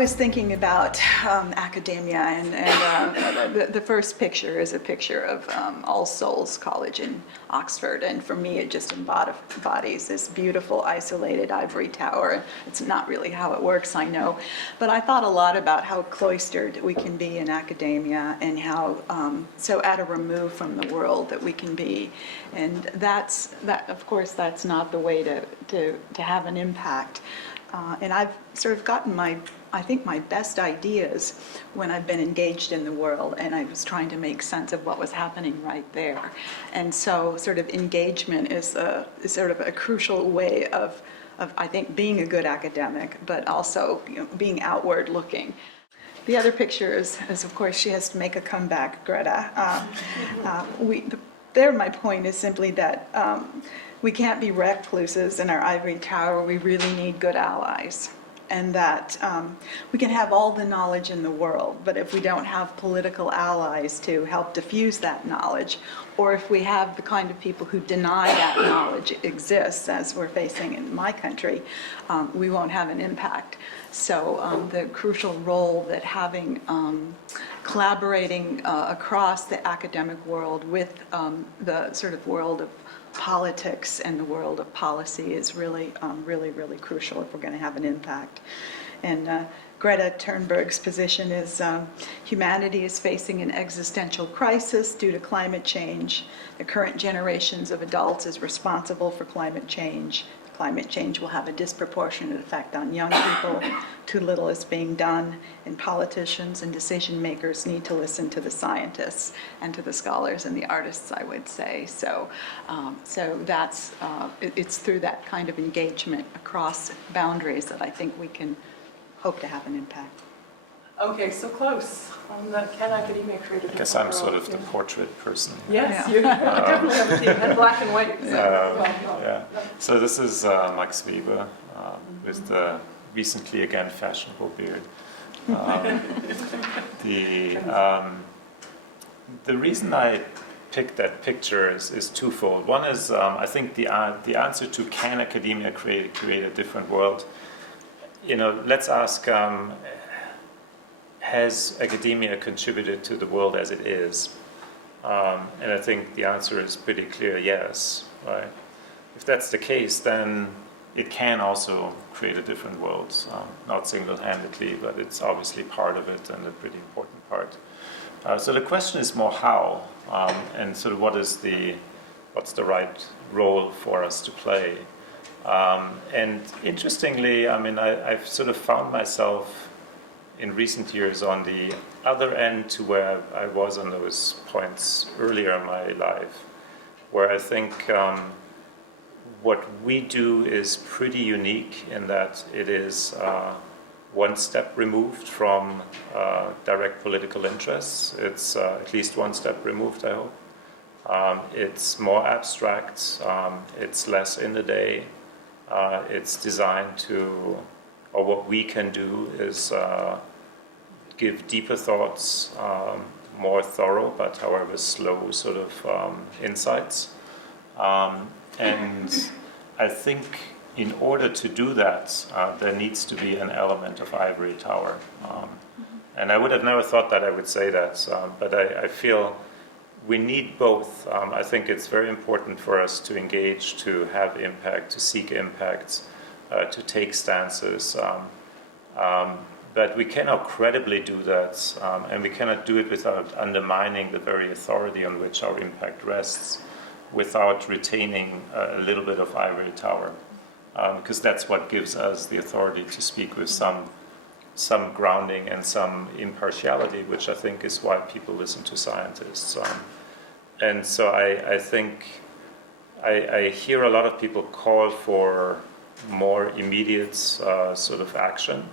was thinking about academia, and the first picture is a picture of All Souls College in Oxford, and for me it just embodies this beautiful isolated ivory tower. It's not really how it works, I know, but I thought a lot about how cloistered we can be in academia and how so at a remove from the world that we can be, and that of course that's not the way to have an impact. And I've sort of gotten I think my best ideas when I've been engaged in the world and I was trying to make sense of what was happening right there. And so sort of engagement is sort of a crucial way of I think being a good academic, but also being outward looking. The other picture is of course she has to make a comeback, Greta. My point is simply that we can't be recluses in our ivory tower. We really need good allies. And that we can have all the knowledge in the world, but if we don't have political allies to help diffuse that knowledge, or if we have the kind of people who deny that knowledge exists, as we're facing in my country, we won't have an impact. So the crucial role that having collaborating across the academic world with the sort of world of politics and the world of policy is really, really crucial if we're going to have an impact. And Greta Thunberg's position is humanity is facing an existential crisis due to climate change. The current generations of adults is responsible for climate change. Climate change will have a disproportionate effect on young people. Too little is being done, and politicians and decision makers need to listen to the scientists and to the scholars and the artists, I would say. So that's it's through that kind of engagement across boundaries that I think we can hope to have an impact. Okay, so close on the can academia create a different I guess I'm world? sort of the portrait person. Yes, you definitely have a theme, and black and white. So, So this is Max Weber with the recently again fashionable beard. The reason I picked that picture is twofold. One is I think the answer to can academia create a different world. Let's ask. Has academia contributed to the world as it is? And I think the answer is pretty clear, yes. Right? If that's the case, then it can also create a different world, not single-handedly, but it's obviously part of it and a pretty important part. So the question is more how, and sort of what's the right role for us to play. And interestingly, I mean, I've sort of found myself in recent years on the other end to where I was on those points earlier in my life, where I think what we do is pretty unique in that it is one step removed from direct political interests. It's at least one step removed, I hope. It's more abstract, it's less in the day, it's designed to, or what we can do is give deeper thoughts, more thorough, but however slow sort of insights. And I think in order to do that, there needs to be an element of ivory tower. And I would have never thought that I would say that, but I feel we need both. I think it's very important for us to engage, to have impact, to seek impacts, to take stances. But we cannot credibly do that, and we cannot do it without undermining the very authority on which our impact rests, without retaining a little bit of ivory tower, because that's what gives us the authority to speak with some grounding and some impartiality, which I think is why people listen to scientists. And so I think I hear a lot of people call for more immediate sort of action.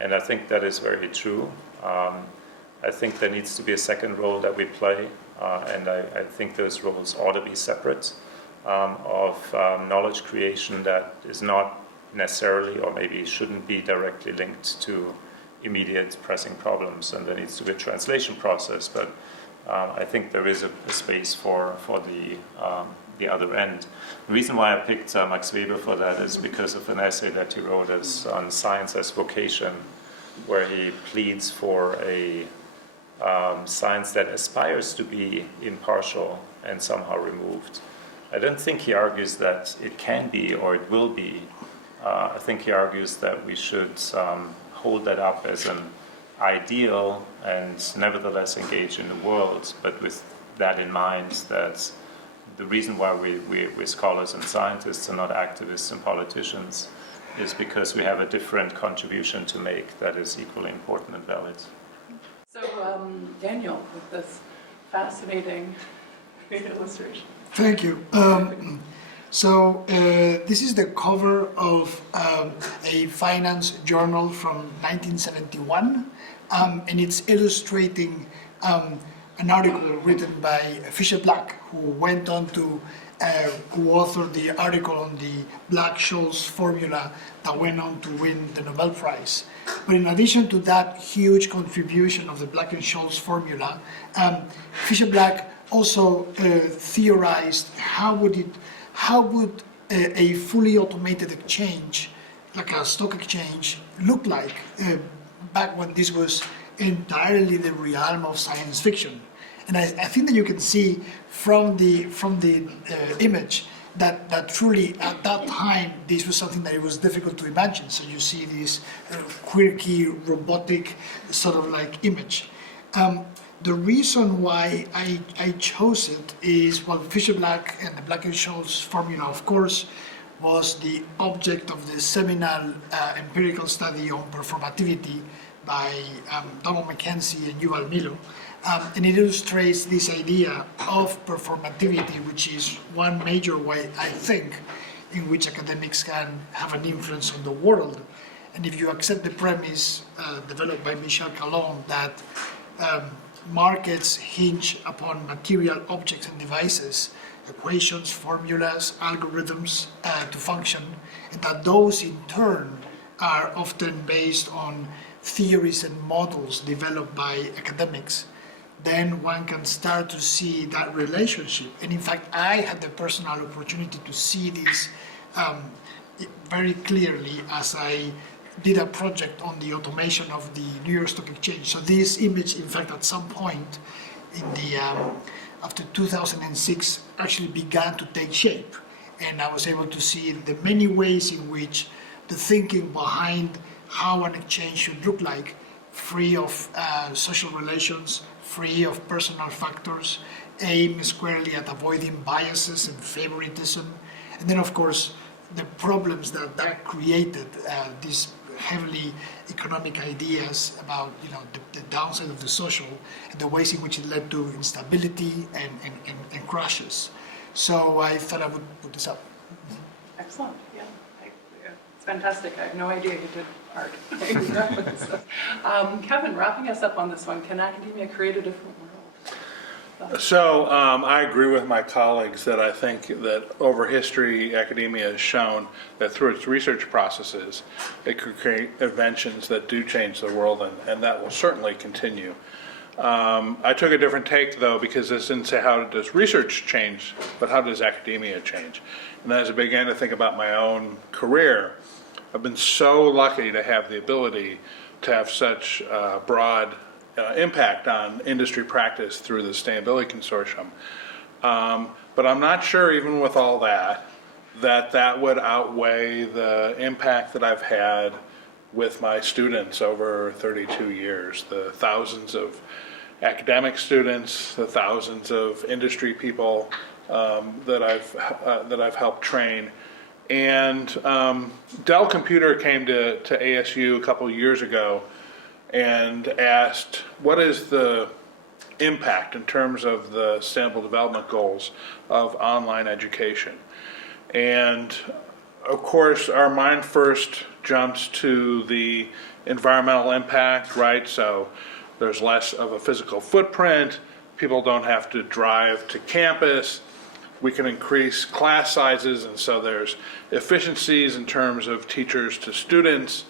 And I think that is very true. I think there needs to be a second role that we play, and I think those roles ought to be separate, of knowledge creation that is not necessarily, or maybe shouldn't be directly linked to immediate pressing problems, and there needs to be a translation process. But I think there is a space for the other end. The reason why I picked Max Weber for that is because of an essay that he wrote on science as vocation, where he pleads for a science that aspires to be impartial and somehow removed. I don't think he argues that it can be or it will be. I think he argues that we should hold that up as an ideal and nevertheless engage in the world, but with that in mind, that the reason why we're scholars and scientists and not activists and politicians is because we have a different contribution to make that is equally important and valid. So, Daniel, with this fascinating illustration. Thank you. This is the cover of a finance journal from 1971, and it's illustrating an article written by Fisher Black, who went on to who authored the article on the Black-Scholes formula that went on to win the Nobel Prize. But in addition to that huge contribution of the Black and Scholes formula, Fisher Black also theorized how would a fully automated exchange, like a stock exchange, look like back when this was entirely the realm of science fiction. And I think that you can see from the image that truly at that time this was something that it was difficult to imagine. So you see this quirky, robotic sort of like image. The reason why I chose it is, well, Fisher Black and the Black and Scholes formula, of course, was the object of the seminal empirical study on performativity by Donald Mackenzie and Yuval Milo. And it illustrates this idea of performativity, which is one major way, I think, in which academics can have an influence on the world. And if you accept the premise developed by Michel Calon that markets hinge upon material objects and devices, equations, formulas, algorithms to function, and that those in turn are often based on theories and models developed by academics, then one can start to see that relationship. And in fact, I had the personal opportunity to see this very clearly as I did a project on the automation of the New York Stock Exchange. So this image, in fact, at some point in the after 2006, actually began to take shape, and I was able to see the many ways in which the thinking behind how an exchange should look like, free of social relations, free of personal factors, aim squarely at avoiding biases and favoritism, and then, of course, the problems that created, these heavily economic ideas about the downside of the social and the ways in which it led to instability and crashes. So I thought I would put this up. Excellent. Yeah, it's fantastic. I have no idea you did art. Kevin, wrapping us up on this one, can academia create a different world? So I agree with my colleagues that I think that over history, academia has shown that through its research processes, it could create inventions that do change the world, and that will certainly continue. I took a different take, though, because this didn't say how does research change, but how does academia change? And as I began to think about my own career, I've been so lucky to have the ability to have such broad impact on industry practice through the Sustainability Consortium. But I'm not sure, even with all that would outweigh the impact that I've had with my students over 32 years, the thousands of academic students, the thousands of industry people that I've helped train. And Dell Computer came to ASU a couple of years ago and asked, what is the impact in terms of the Sustainable Development Goals of online education? And of course, our mind first jumps to the environmental impact, right? So there's less of a physical footprint, people don't have to drive to campus, we can increase class sizes, and so there's efficiencies in terms of teachers to students.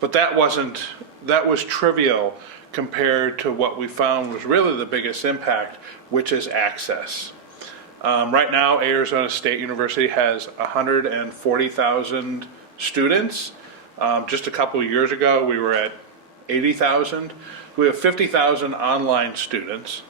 But that was trivial compared to what we found was really the biggest impact, which is access. Right now, Arizona State University has 140,000 students. Just a couple of years ago, we were at 80,000. We have 50,000 online students.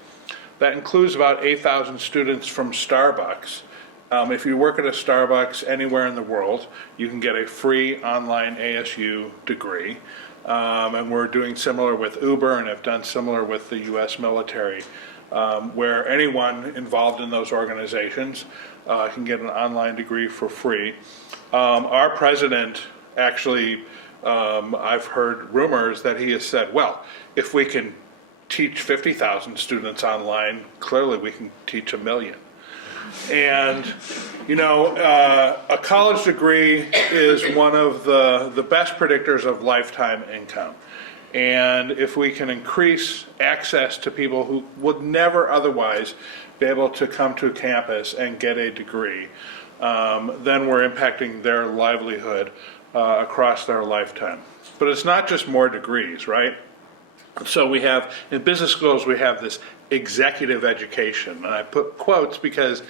That includes about 8,000 students from Starbucks. If you work at a Starbucks anywhere in the world, you can get a free online ASU degree. And we're doing similar with Uber and have done similar with the US military, where anyone involved in those organizations can get an online degree for free. Our president actually, I've heard rumors that he has said, well, if we can teach 50,000 students online, clearly we can teach 1 million. And, you know, a college degree is one of the best predictors of lifetime income. And if we can increase access to people who would never otherwise be able to come to campus and get a degree, then we're impacting their livelihood across their lifetime. But it's not just more degrees, right? So we have, in business schools, we have this executive education. And I put quotes because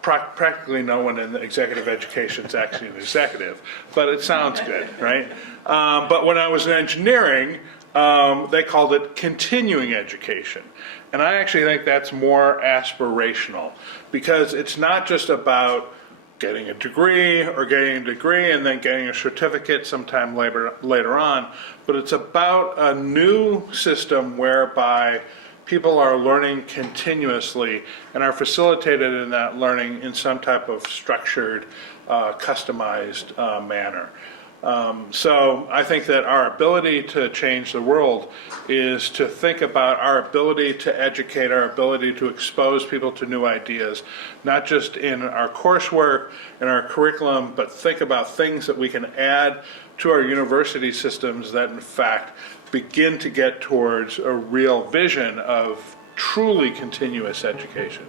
practically no one in executive education is actually an executive, but it sounds good, right? But when I was in engineering, they called it continuing education. And I actually think that's more aspirational, because it's not just about getting a degree and then getting a certificate sometime later on, but it's about a new system whereby people are learning continuously and are facilitated in that learning in some type of structured, customized manner. So I think that our ability to change the world is to think about our ability to educate, our ability to expose people to new ideas, not just in our coursework and our curriculum, but think about things that we can add to our university systems that in fact begin to get towards a real vision of truly continuous education.